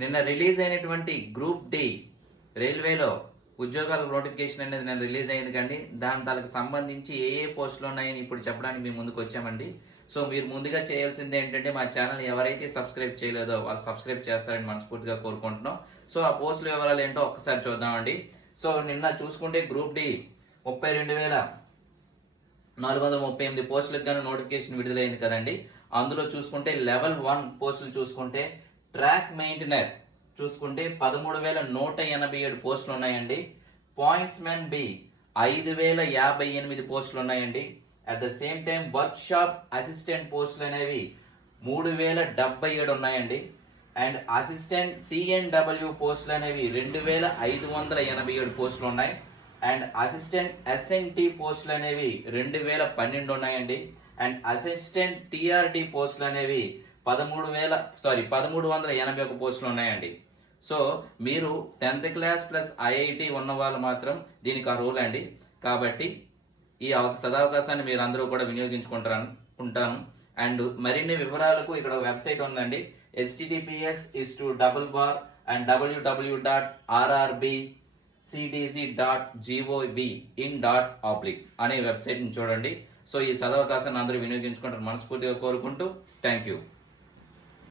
నిన్న రిలీజ్ అయినటువంటి group D రైల్వేలో ఉద్యోగాల నోటిఫికేషన్ అనేది నిన్న రిలీజ్ అయింది కండి. దానికి సంబంధించి ఏ పోస్టులు ఉన్నాయని ఇప్పుడు చెప్పడానికి మేము ముందుకు వచ్చామండి. సో మీరు ముందుగా చేయాల్సింది ఏంటంటే మా ఛానల్ ఎవరైతే సబ్స్క్రైబ్ చేయలేదో వాళ్ళు సబ్స్క్రైబ్ చేస్తారని మనస్ఫూర్తిగా కోరుకుంటున్నాం. సో ఆ పోస్టుల వివరాలు ఏంటో ఒక్కసారి చూద్దామండి. సో నిన్న చూసుకుంటే గ్రూప్ డి 32,438 పోస్టులకు గాను నోటిఫికేషన్ విడుదలైంది కదండి. అందులో చూసుకుంటే లెవెల్ 1 పోస్టులు చూసుకుంటే ట్రాక్ మెయింటెనర్ చూసుకుంటే 13,187 పోస్టులు ఉన్నాయండి. పాయింట్స్ మెన్ బి 5,058 పోస్టులు ఉన్నాయండి. At the same time work shop assistant పోస్టులు అనేవి 3,077 ఉన్నాయండి. అండ్ అసిస్టెంట్ సిఎన్డబ్ల్యూ పోస్టులు అనేవి 2,587 పోస్టులు ఉన్నాయి. అండ్ అసిస్టెంట్ ఎస్ఎన్టి పోస్టులు అనేవి 2,012 ఉన్నాయండి. అండ్ అసిస్టెంట్ టిఆర్డి పోస్టులు అనేవి 1381 పోస్టులు ఉన్నాయండి. సో మీరు 10th క్లాస్ ప్లస్ ఐఐటి ఉన్న వాళ్ళు మాత్రం దీనికి అర్హులు అండి. కాబట్టి ఈ సదవకాశాన్ని మీరు అందరూ కూడా వినియోగించుకుంటాను. అండ్ మరిన్ని వివరాలకు ఇక్కడ వెబ్సైట్ ఉందండి. https://www.rrbcdc.gov/in.oblique అనే వెబ్సైట్ని చూడండి. సో ఈ సదవకాశాన్ని అందరూ వినియోగించుకుంటారు మనస్ఫూర్తిగా కోరుకుంటూ థ్యాంక్ యూ.